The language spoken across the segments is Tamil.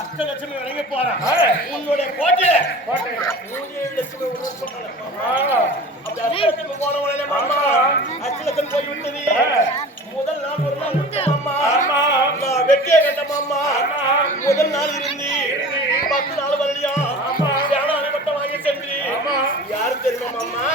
அஷ்டலட்சுமி வழங்கி போறேன். உன்னுடைய கோட்டையில அஷ்டலட்சுமி போன உடனே மாமா அஷ்டலட்சுமி போய் விட்டது. முதல் நாள் ஒரு நாள் மாமா வெட்டிய கட்ட மாமா முதல் நாள் இருந்து 10 நாள் வரலையா தியானம் மட்டும் வாங்கி சென்று யாரும் தெரியுமா மாமா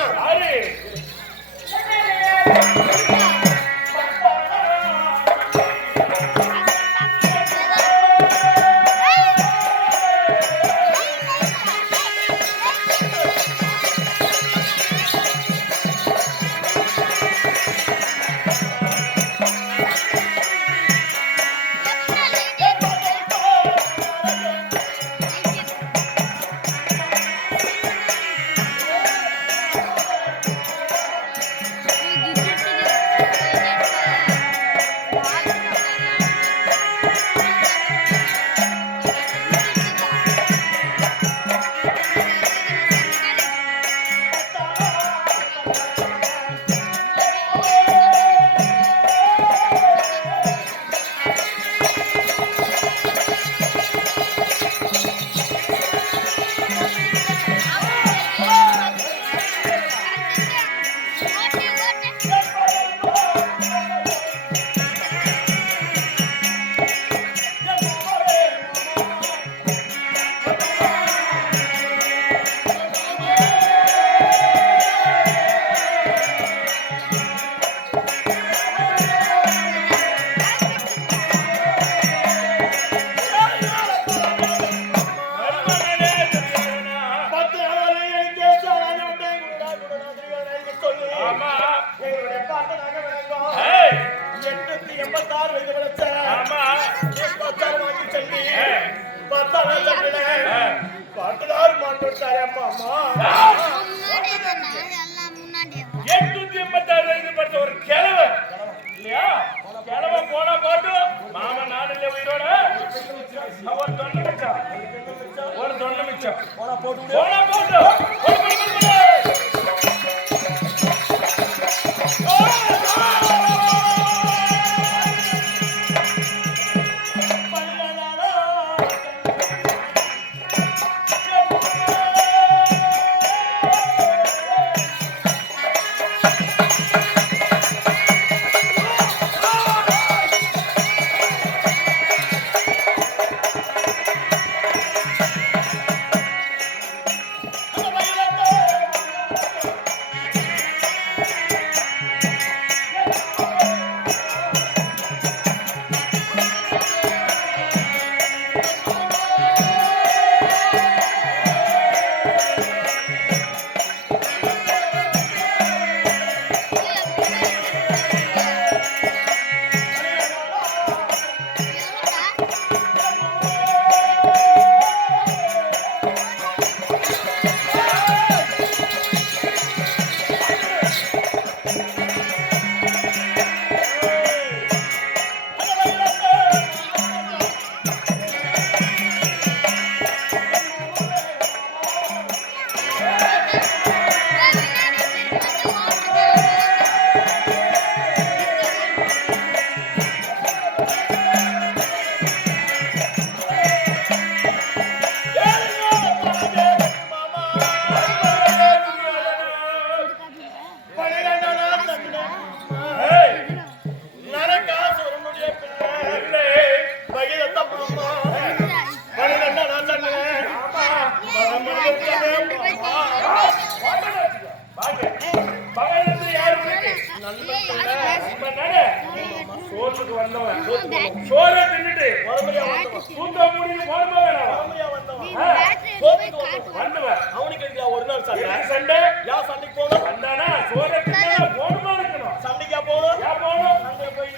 சண்டை சண்டை யா சண்டைக்கு போகணும் வந்தானா சோரை தின்னா போணுமா இருக்கணும் சண்டைக்கா போகணும் யா போணும் சண்டை போய்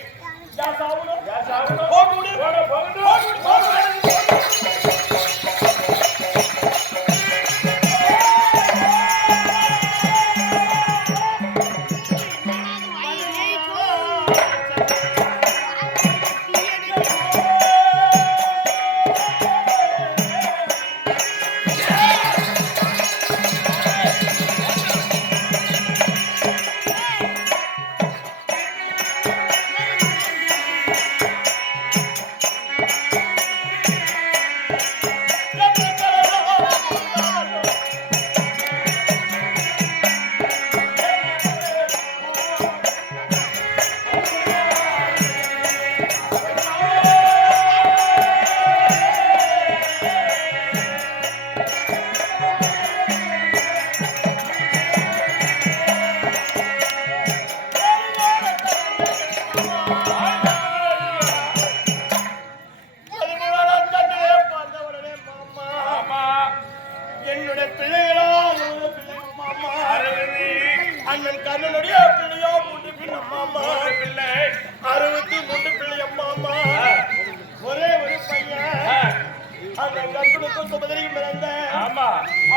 யா சாவணும் யா சாவணும் போகணும் போகணும் என்னுடைய பிள்ளைகளா மாமா அண்ணன் கண்ணனுடைய பிள்ளையோ 3 பிள்ளை மாமா பிள்ளை 63 பிள்ளை மாமா ஒரே ஒரு பையன் அந்த கற்பனுக்கும் சுபதிரியும் பிறந்த ஆமா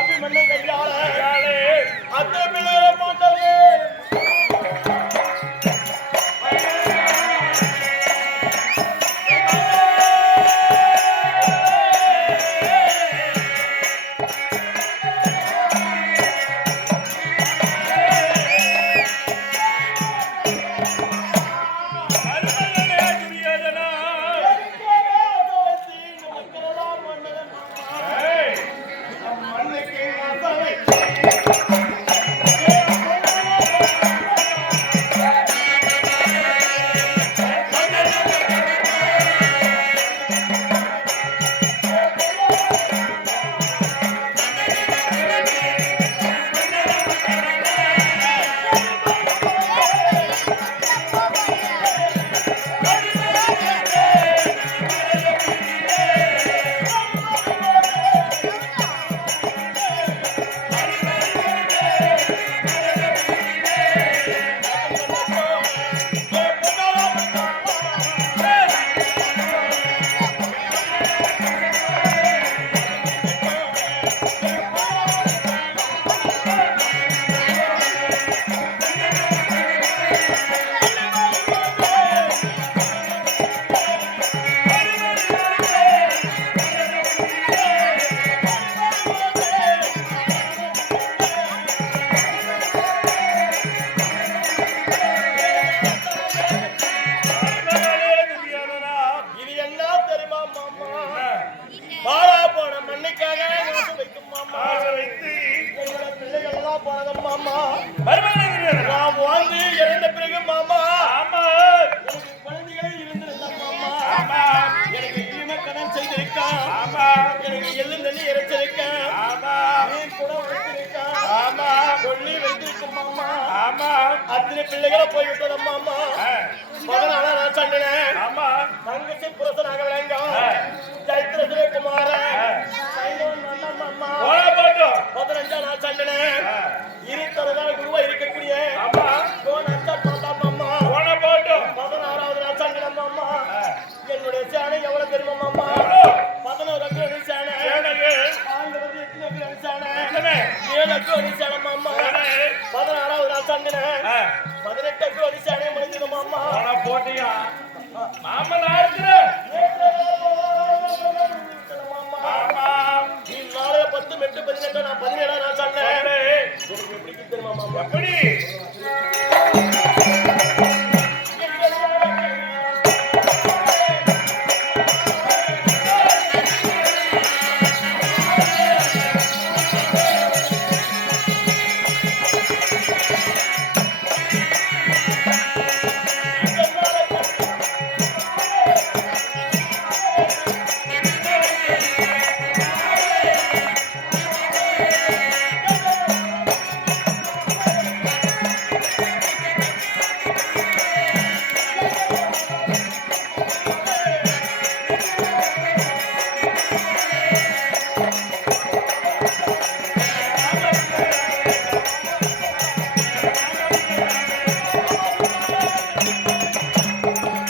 அபிமன்ன கையாள அத்தனை பிள்ளைகளை போட்டது அத்தனை பிள்ளைகளை போய்விட்டது அம்மா 14 நாள் சண்டை தங்கச்சி புரசனாக விளங்க சைத்திர சிவகுமார 15 நாள் சண்டை இருத்தரதான குருவா இருக்கக்கூடிய 16வது நாள் சண்டை அம்மா என்னுடைய சேனை எவ்வளவு தெரியுமா அம்மா 11 அடி சேனை ஆண்டு எத்தனை அடி சேனை 7 அடி சேனை அம்மா 16வது நாள் சண்டை 18 அடி சேனை முடிஞ்சது அம்மா போட்டியா மாமா நான் இருக்கிறேன் நாளை 10 8 18 நான் 17 நாள் சண்டை எப்படி தெரியுமா மாமா எப்படி